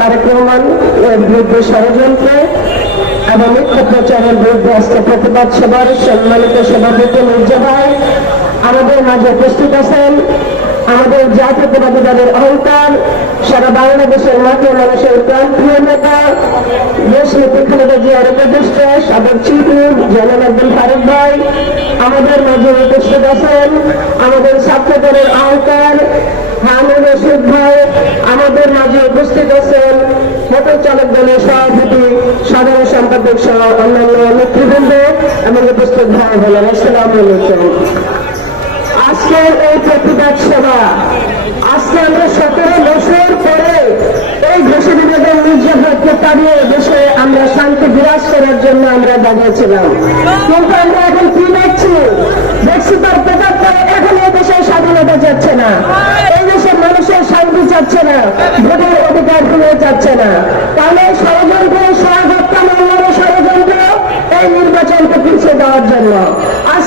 তারেক রহমান বিরুদ্ধে ষড়যন্ত্র এবং মিথ্যাচারের বিরুদ্ধে আজকে প্রতিবাদ সভার সম্মানিত সভাপতি মির্জা ভাই আমাদের মাঝে উপস্থিত আছেন আমাদের জাতীয়তাবাদী দলের অহংকার সারা বাংলাদেশের মাঠে মানুষের প্রাণ প্রিয় নেতা দেশ নীতি খালেদা জিয়ার উপদেষ্টা সাবেক চিঠি জয়নাল আব্দুল ফারুক ভাই আমাদের মাঝে উপস্থিত আছেন আমাদের ছাত্র দলের অহংকার উপস্থিত আছেন মোটর চালক দলের সভাপতি সাধারণ সম্পাদক সহ অন্যান্য নেতৃবৃন্দ এবং উপস্থিত ভাই বলেন আসসালাম আলাইকুম আজকের এই প্রতিবাদ সভা আজকে আমরা সতেরো বছর পরে এই দেশে বিভাগের নির্যাতনকে পারিয়ে দেশে আমরা শান্তি বিরাজ করার জন্য আমরা দাঁড়িয়েছিলাম কিন্তু আমরা এখন কি দেখছি দেখছি তার প্রকাশ করে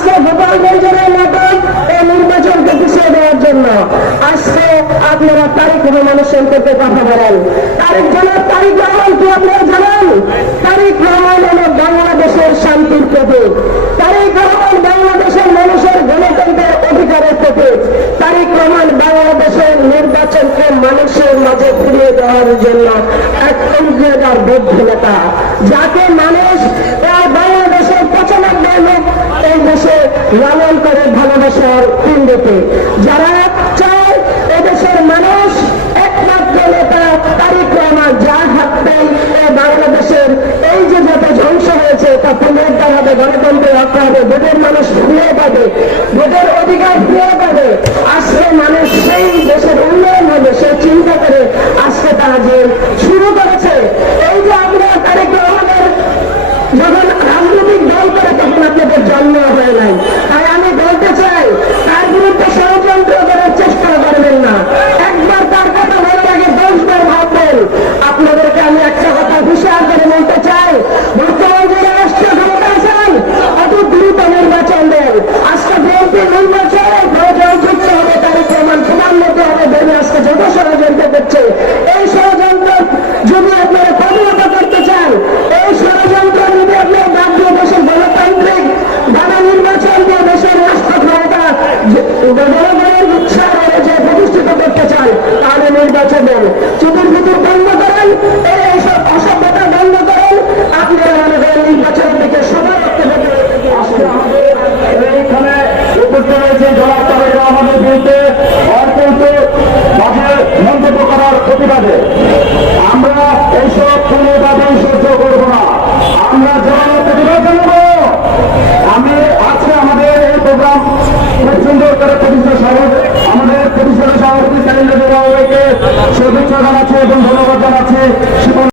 হচ্ছে গোপালগঞ্জের মতন এই নির্বাচনকে পিছিয়ে দেওয়ার জন্য আজকে আপনারা তারিখ রহমানের সম্পর্কে কথা বলেন তারিখ জানার তারিখ রহমান কি আপনারা জানেন তারিখ রহমান হল বাংলাদেশের শান্তির প্রতীক তারিখ রহমান বাংলাদেশের মানুষের গণতন্ত্রের অধিকারের প্রতীক তারিখ রহমান বাংলাদেশের নির্বাচনকে মানুষের মাঝে ফিরিয়ে দেওয়ার জন্য এক কম্পিউটার বুদ্ধি নেতা যাকে মানে লালন করে ভালোবাসার হিন্দুতে যারা চায় এদেশের মানুষ একমাত্র নেতা তারিক রহমান যার হাততেই বাংলাদেশের এই যে যত ধ্বংস হয়েছে তা পুনরুদ্ধার হবে গণতন্ত্রের রক্ষা হবে ভোটের মানুষ ফিরে পাবে ভোটের অধিকার ফিরে পাবে জনগণের করতে চান তাহলে নির্বাচনের চতুর্ভুতুর বন্ধ করেন এইসব অসভ্যতা বন্ধ করেন আপনারা মনে করেন নির্বাচনের দিকে সবাই এইখানে উপস্থিত রয়েছে জনাব তারেক রহমানের বিরুদ্ধে অত্যন্ত বাজে মন্তব্য করার প্রতিবাদে আমরা এইসব কোনোভাবেই সহ্য করব না আমরা জনগণের প্রতিবাদ জানাবো আমি আজকে আমাদের এই প্রোগ্রাম সুন্দর করে প্রতিষ্ঠা সভাপতি আমাদের প্রতিষ্ঠাতা সভাপতি শুভেচ্ছা জানাচ্ছি এবং ধন্যবাদ জানাচ্ছি